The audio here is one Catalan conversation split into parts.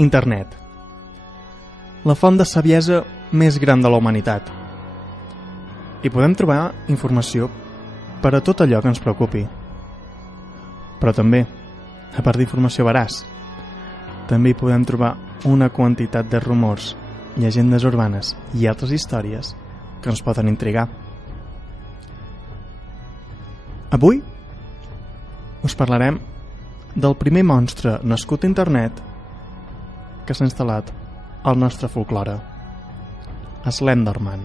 Internet, la font de saviesa més gran de la humanitat. Hi podem trobar informació per a tot allò que ens preocupi. Però també, a part d'informació veraç, també hi podem trobar una quantitat de rumors, llegendes urbanes i altres històries que ens poden intrigar. Avui us parlarem del primer monstre nascut a internet que s'ha instal·lat al nostre folklore, Slenderman.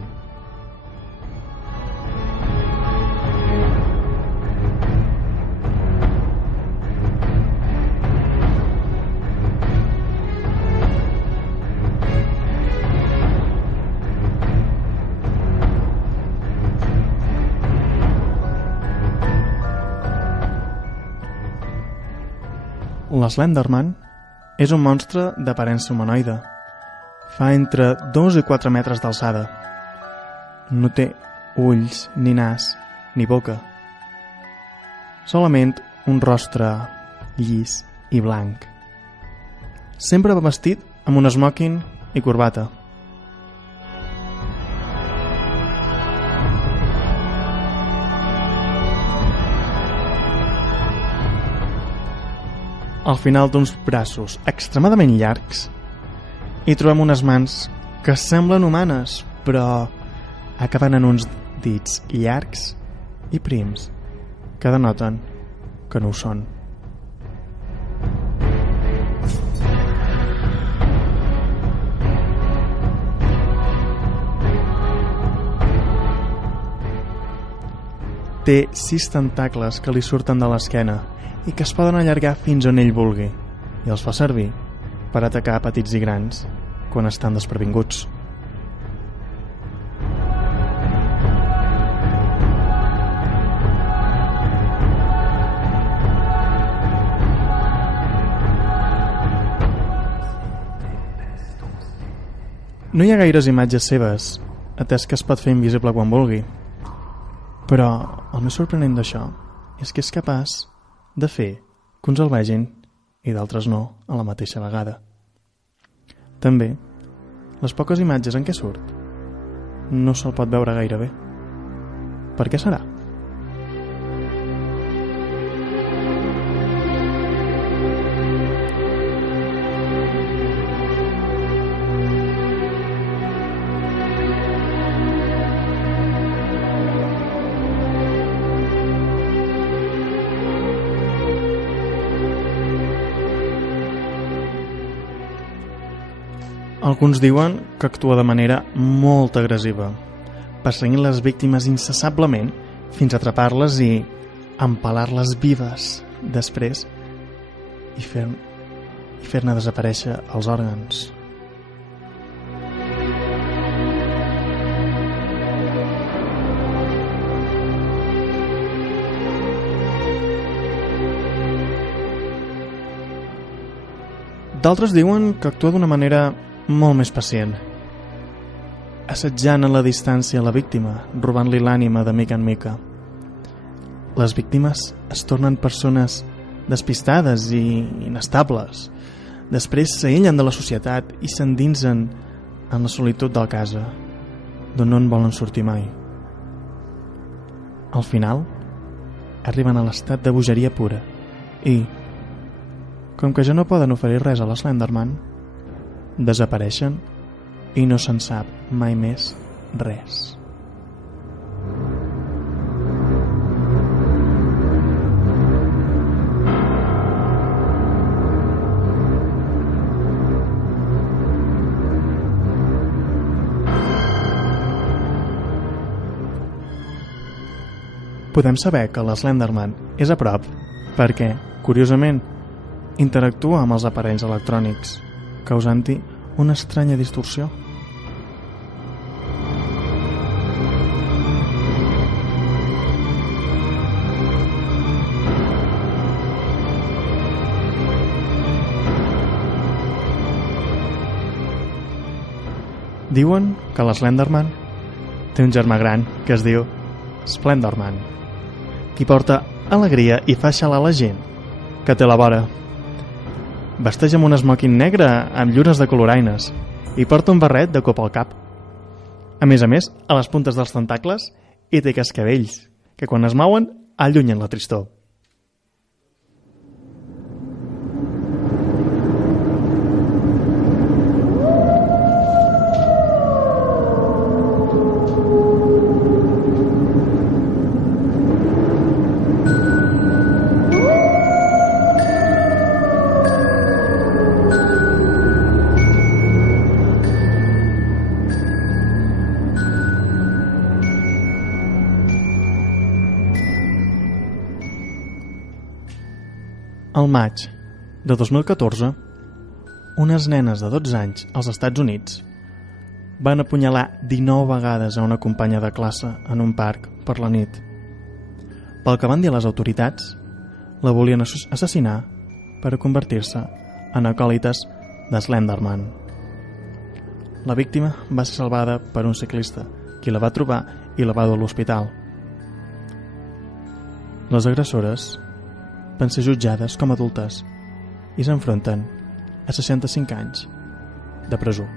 L'Slenderman és un monstre d'aparença humanoide. Fa entre 2 i 4 metres d'alçada. No té ulls, ni nas, ni boca. Solament un rostre llis i blanc. Sempre va vestit amb un smoking i corbata. Al final d'uns braços extremadament llargs hi trobem unes mans que semblen humanes, però acaben en uns dits llargs i prims que denoten que no ho són. Té 6 tentacles que li surten de l'esquena i que es poden allargar fins on ell vulgui, i els fa servir per atacar petits i grans quan estan desprevinguts. No hi ha gaires imatges seves, atès que es pot fer invisible quan vulgui, però el més sorprenent d'això és que és capaç de fer que uns el vegin i d'altres no a la mateixa vegada. També, les poques imatges en què surt no se'l pot veure gaire bé. Per què serà? Alguns diuen que actua de manera molt agressiva, perseguint les víctimes incessantment fins a atrapar-les i empalar-les vives després i fer-ne desaparèixer els òrgans. D'altres diuen que actua d'una manera molt més pacient, assetjant a la distància la víctima, robant-li l'ànima de mica en mica. Les víctimes es tornen persones despistades i inestables. Després s'aïllen de la societat i s'endinsen en la solitud de la casa, d'on no en volen sortir mai. Al final, arriben a l'estat de bogeria pura i, com que ja no poden oferir res a l'Slenderman, desapareixen i no se'n sap mai més res. Podem saber que l'Slenderman és a prop perquè, curiosament, interactua amb els aparells electrònics, causant-hi una estranya distorsió. Diuen que l'Slenderman té un germà gran que es diu Splendorman, qui porta alegria i fa xalar la gent que té a la vora. Vesteix amb un smoking negre amb llures de coloraines i porta un barret de copa al cap. A més, a les puntes dels tentacles hi té cascavells, que quan es mouen allunyen la tristor. Al maig de 2014, unes nenes de 12 anys als Estats Units van apunyalar 19 vegades a una companya de classe en un parc per la nit. Pel que van dir les autoritats, la volien assassinar per convertir-se en acòlites de Slenderman. La víctima va ser salvada per un ciclista, qui la va trobar i la va dur a l'hospital. Les agressores van ser jutjades com adultes i s'enfronten a 65 anys de presó.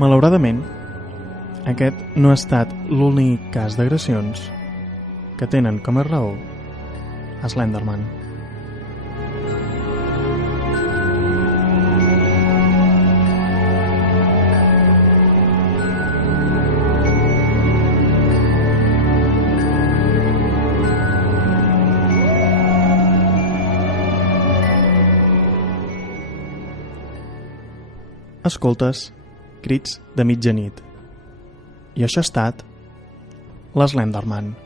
Malauradament, aquest no ha estat l'únic cas d'agressions que tenen com a raó a Slenderman. Escoltes crits de mitjanit i això ha estat l'Slenderman.